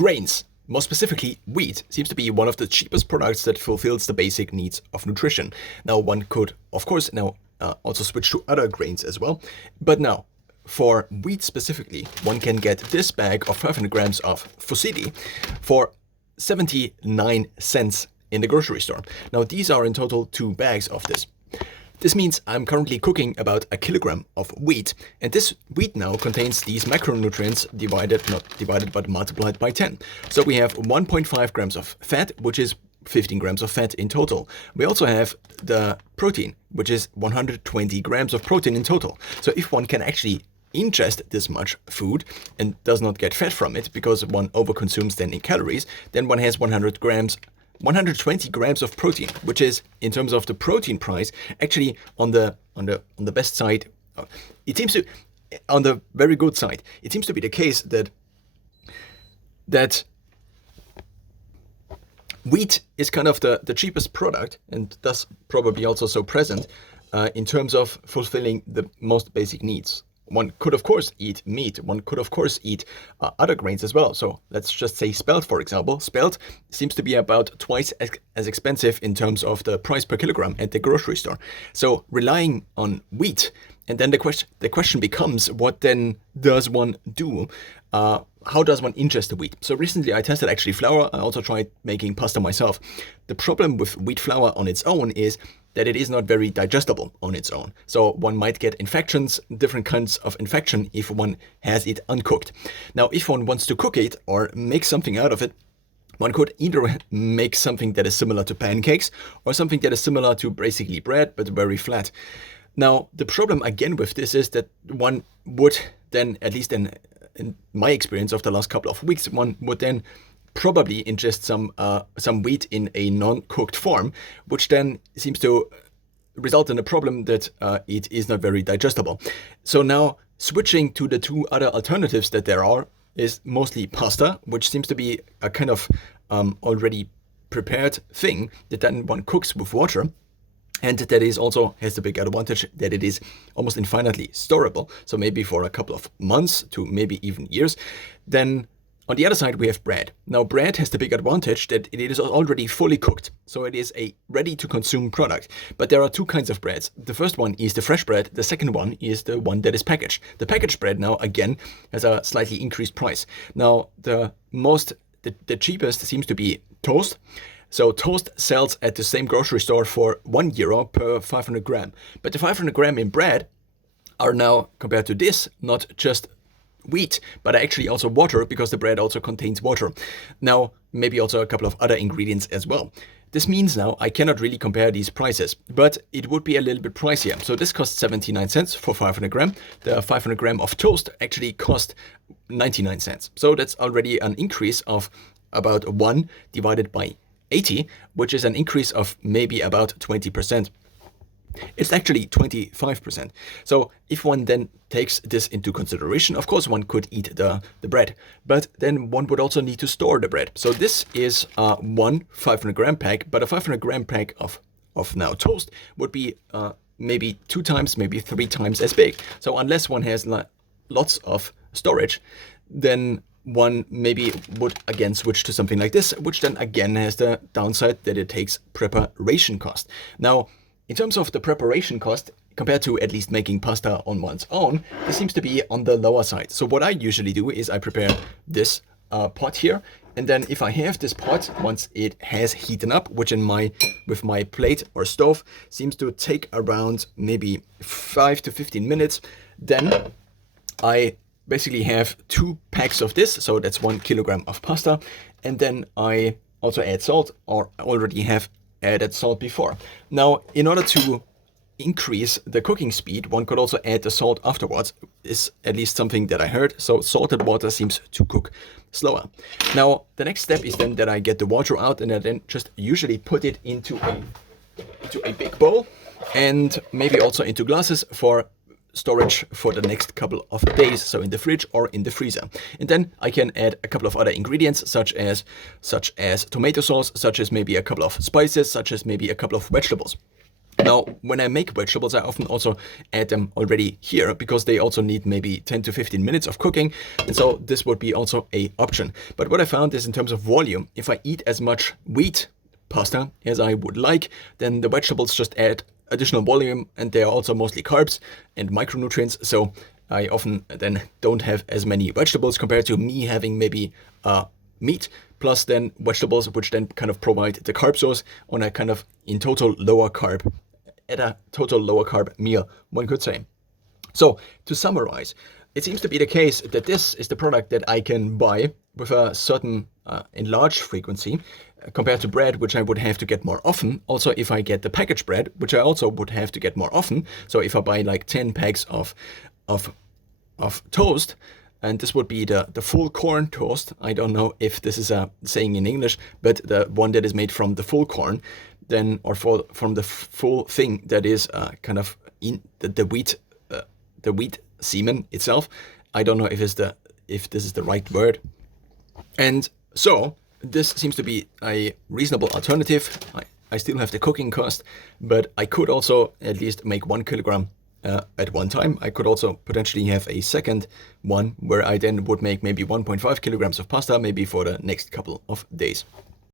grains, more specifically wheat, seems to be one of the cheapest products that fulfills the basic needs of nutrition. Now, one could, of course, also switch to other grains as well. But now, for wheat specifically, one can get this bag of 500 grams of fusilli for 79 cents in the grocery store. Now, these are in total 2 bags of this. This means I'm currently cooking about a kilogram of wheat, and this wheat now contains these macronutrients but multiplied by 10. So we have 1.5 grams of fat, which is 15 grams of fat in total. We also have the protein, which is 120 grams of protein in total. So if one can actually ingest this much food and does not get fat from it because one overconsumes then in calories, then one has 120 grams of protein, which is, in terms of the protein price, actually on the best side. It seems to, on the very good side. It seems to be the case that wheat is kind of the cheapest product, and thus probably also so present in terms of fulfilling the most basic needs. One could, of course, eat meat. One could, of course, eat other grains as well. So let's just say spelt, for example. Spelt seems to be about twice as expensive in terms of the price per kilogram at the grocery store. So relying on wheat, and then the question becomes, what then does one do? How does one ingest the wheat? So recently I tested actually flour. I also tried making pasta myself. The problem with wheat flour on its own is that it is not very digestible on its own. So one might get infections, different kinds of infection, if one has it uncooked. Now, if one wants to cook it or make something out of it, one could either make something that is similar to pancakes or something that is similar to basically bread, but very flat. Now, the problem again with this is that one would then, at least in my experience of the last couple of weeks, one would then probably ingest some wheat in a non-cooked form, which then seems to result in a problem that it is not very digestible. So now switching to the 2 other alternatives that there are is mostly pasta, which seems to be a kind of already prepared thing that then one cooks with water. And that is also has the big advantage that it is almost infinitely storable. So maybe for a couple of months to maybe even years. Then on the other side, we have bread. Now, bread has the big advantage that it is already fully cooked. So it is a ready-to-consume product. But there are 2 kinds of breads. The first one is the fresh bread. The second one is the one that is packaged. The packaged bread now, again, has a slightly increased price. Now, the cheapest seems to be toast. So toast sells at the same grocery store for €1 per 500 gram. But the 500 gram in bread are now, compared to this, not just wheat, but actually also water, because the bread also contains water. Now, maybe also a couple of other ingredients as well. This means now I cannot really compare these prices, but it would be a little bit pricier. So this costs 79 cents for 500 gram. The 500 gram of toast actually cost 99 cents. So that's already an increase of about 1 divided by 80, which is an increase of maybe about 20%. It's actually 25%. So if one then takes this into consideration, of course, one could eat the bread, but then one would also need to store the bread. So this is one 500 gram pack, but a 500 gram pack of now toast would be maybe 2 times, maybe 3 times as big. So unless one has lots of storage, then one maybe would again switch to something like this, which then again has the downside that it takes preparation cost. Now, in terms of the preparation cost, compared to at least making pasta on one's own, this seems to be on the lower side. So what I usually do is I prepare this pot here, and then if I have this pot, once it has heated up, which with my plate or stove seems to take around maybe 5 to 15 minutes, then I basically have 2 packs of this, so that's 1 kilogram of pasta, and then I also add salt, or I already have added salt before. Now, in order to increase the cooking speed, one could also add the salt afterwards, is at least something that I heard. So salted water seems to cook slower. Now, the next step is then that I get the water out, and I then just usually put it into a big bowl, and maybe also into glasses for storage for the next couple of days, so in the fridge or in the freezer. And then I can add a couple of other ingredients, such as tomato sauce, such as maybe a couple of spices, such as maybe a couple of vegetables. Now, when I make vegetables, I often also add them already here because they also need maybe 10 to 15 minutes of cooking. And so this would be also a option. But what I found is in terms of volume, if I eat as much wheat pasta as I would like, then the vegetables just add additional volume, and they are also mostly carbs and micronutrients. So I often then don't have as many vegetables compared to me having maybe meat plus then vegetables, which then kind of provide the carb source on a kind of in total lower carb, at a total lower carb meal, one could say. So to summarize, it seems to be the case that this is the product that I can buy with a certain enlarged frequency compared to bread, which I would have to get more often. Also, if I get the packaged bread, which I also would have to get more often. So if I buy like 10 packs of toast, and this would be the full corn toast. I don't know if this is a saying in English, but the one that is made from the full corn, then or from the full thing that is kind of in the wheat semen itself. I don't know if this is the right word. And so this seems to be a reasonable alternative. I still have the cooking cost, but I could also at least make 1 kilogram at one time. I could also potentially have a second one where I then would make maybe 1.5 kilograms of pasta, maybe for the next couple of days.